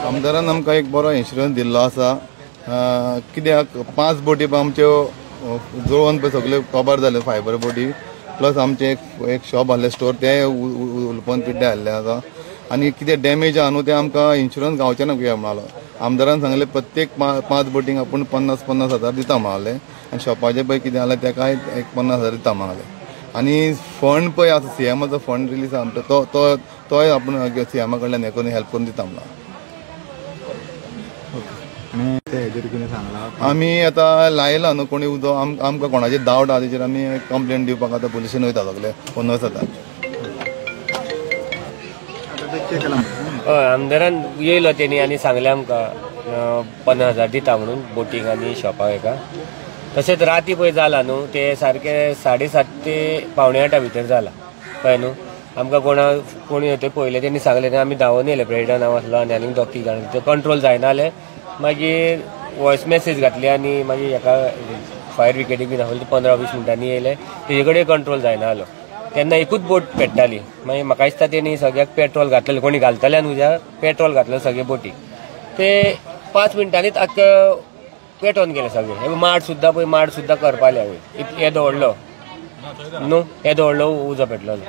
आमदारान आमकां एक बरो इन्शुरन्स दिल्लो आसा। कित्याक 5 बोटी आमच्यो जुळोवन पळय सगल्यो कवर जाल्यो फायबर बोटी, प्लस आमचे एक शॉप आहले स्टोर ते उलपन पिड्डे आहले आसा। आनी कितें डॅमेज आहा न्हू ते आमकां इन्शुरन्स गांवचे ना म्हणालो। आमदारान सांगले प्रत्येक 5 बोटींक आपूण 50-50 हजार दिता म्हणाले, आनी शॉपाचे पळय कितें जालें तेकाय एक 50 हजार दिता म्हणाले। आनी फंड पळय आसा सीएमाचो फंड रिलीज आसा तो तोय आपूण सीएमा कडल्यान हे करून हेल्प करून दिता म्हणला। आमी आतां लायला न्हू कोणी उदो आमकां कोणाचे डावट आहा तेचेर आमी कंप्लेंट दिवपाक आतां पुलिशेन वयता सगळे ओनर्स आतां। हय आमदारान येयलो तेणी आनी सांगले आमकां 50 हजार दिता म्हणून बोटींग आनी शॉपाक हेका। तशेंच राती पळय जाला न्हू ते सारके 7:30 ते 7:45 भितर जाला कळ्ळें न्हू। आमकां कोणी ते पळयले तेणी सांगले आमी धांवन येयले, प्रेसिडेंट हांव आसलो आनी आनीक 2 जाण ते कंट्रोल जायना जालें। मागीर वॉयस मेसेज घातली आनी मागीर हेका फायर ब्रिगेडीक बी दाखयलें 15-20 मिनटांनी येयले, तेजे कडेन कंट्रोल जायना जालो। तेन्ना एकूच बोट पेट्टाली, मागीर म्हाका दिसता तेणी सगळ्याक पेट्रोल घातलेलें, कोणी घालतले न्हू पेट्रोल घातलें सगळे बोटीक। ते 5 मिनटांनीच आख्खें पेटोवन गेले सगळे। माड सुद्दां करपाले येदो व्हडलो न्हू, येदो व्हडलो उजो पेटलेलो,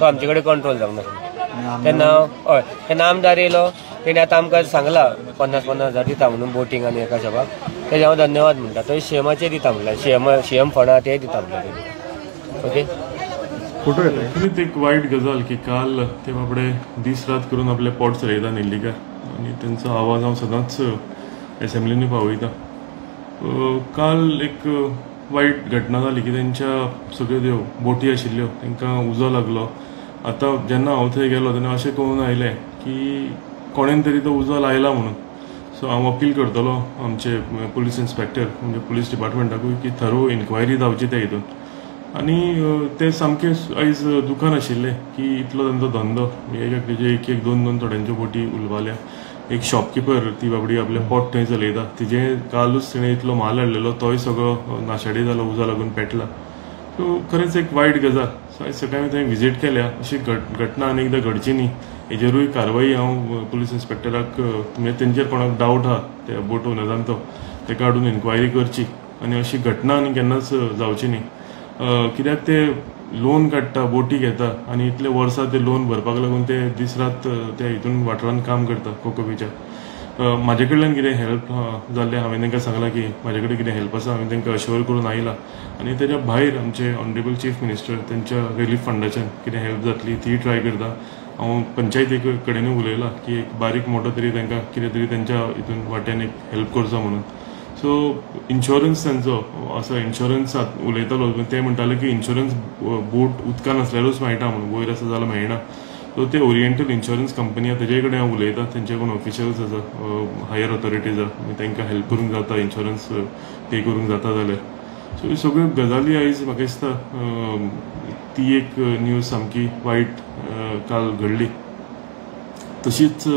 तो आमचे कडेन कंट्रोल जावंक नासलो। तेन्ना आमदार येयलो, तेणी आतां आमकां सांगला 50-50 हजार दिता म्हणून बोटींग आनी एका शॉपाक। तेजे हांव धन्यवाद म्हणटा। तो सीएमाचे दिता म्हणल्यार सीएम फंड आहा ते दिता म्हणल्यार। ओके एक वाईट गजाल की काल ते बाबडे दीस रात करून आपले पोट चलयता नेल्लीकार, आनी तेंचो आवाज हांव सदांच एसेंब्लीनी पावयता। काल एक वायट घटना जाली की तेंच्या सगळ्यो त्यो बोटी आशिल्ल्यो तांकां उजो लागलो। आतां जेन्ना हांव थंय गेलो तेन्ना अशें कळून आयलें की कोणेन तरी तो उजो लायला म्हणून। सो हांव अपील करतलो आमचे पुलीस इन्स्पेक्टर म्हणजे पुलीस डिपार्टमेंटाकूय की थरो इन्क्वायरी जावची त्या हितून। आनी ते सामके आयज दुकान आशिल्लें की इतलो तांचो धंदो तेजे एक 2-2 थोड्यांच्यो बोटी उलवाल्या। एक शॉपकीपर ती बाबडी आपले पोट थंय चलयता, तिजे कालूच तिणें इतलो म्हाल हाडलेलो तोय सगळो नाशाडी जालो उजो लागून पेटला। सो खरेंच एक वायट गजाल। सो आयज सकाळीं थंय विजीट केल्या, अशी घटना आनी एकदां घडची न्ही हेजेरूय कारवाई हांव पुलीस इन्स्पेक्टराक म्हणजे तेंचेर कोणाक डावट आहा त्या बोट ओनरांचो तेका हाडून इन्क्वायरी करची आनी अशी घटना आनी केन्नाच जावची न्ही। कित्याक ते लोन काडटा, बोटी घेता आनी इतले वर्सां ते लोन भरपाक लागून ते दीस रात त्या हितून वाठारांत काम करता कोको बीचार। म्हाजे कडल्यान कितें हेल्प जाल्लें हांवें तांकां सांगलां की म्हाजे कडेन कितें हेल्प आसा हांवें तांकां अश्योर करून आयलां। आनी तेज्या भायर आमचे ऑनरेबल चीफ मिनिस्टर तेंच्या रिलीफ फंडाच्यान कितें हेल्प जातली ती ट्राय करता। हांव पंचायती कडेनूय उलयलां की एक बारीक मोठो तरी तांकां कितें तरी तेंच्या हितून वाट्यान एक हेल्प करचो म्हणून। सो इन्शुरन्स तांचो असो इन्शुरन्स उलयतालो ते म्हणटाले की इन्शुरन्स बोट उदकान आसल्यारूच मेळटा म्हणून, वयर आसा जाल्यार मेळना। सो ते ओरिएंटल इन्शुरन्स कंपनी आहा तेजे कडेन हांव उलयतां, तेंचे कोण ऑफिशियल्स आसा हायर ऑथॉरिटीज आहा तांकां हेल्प करूंक जाता इन्शुरन्स पे करूंक जाता जाल्यार। सो ह्यो सगळ्यो गजाली आयज म्हाका दिसता ती एक न्यूज सामकी वायट काल घडली। तशीच